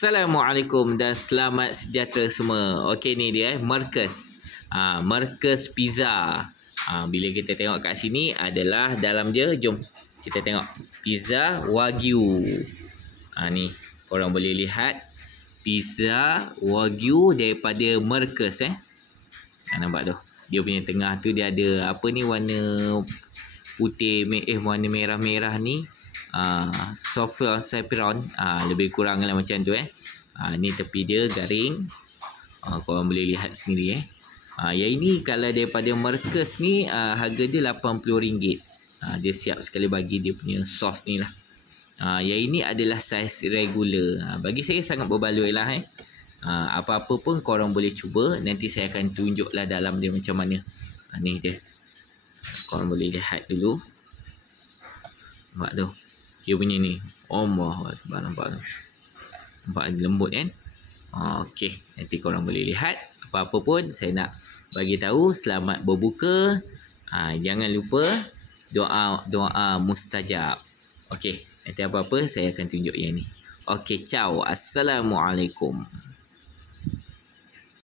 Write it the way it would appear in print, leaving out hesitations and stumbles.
Assalamualaikum dan selamat sejahtera semua. Okey, ni dia Marcus. Marcus Pizza. Bila kita tengok kat sini adalah dalam dia, jom kita tengok pizza Wagyu. Ni korang boleh lihat pizza Wagyu daripada Marcus nampak tu. Dia punya tengah tu dia ada apa ni, warna putih warna merah-merah ni. Soft saffron, lebih kurang lah macam tu ni tepi dia garing. Korang boleh lihat sendiri yang ini kalau daripada Marcus ni harga dia RM80. Dia siap sekali bagi dia punya sos ni lah. Yang ini adalah saiz regular. Bagi saya sangat berbaloi lah apa-apa pun korang boleh cuba. Nanti saya akan tunjuk lah dalam dia macam mana. Ni dia, korang boleh lihat dulu. Nampak tu dia punya ni. Nampak tu, nampak lembut kan. Okey, nanti korang boleh lihat. Apa-apa pun saya nak bagi tahu selamat berbuka. Jangan lupa doa mustajab. Okey, nanti apa-apa saya akan tunjuk yang ni. Okey, ciao. Assalamualaikum.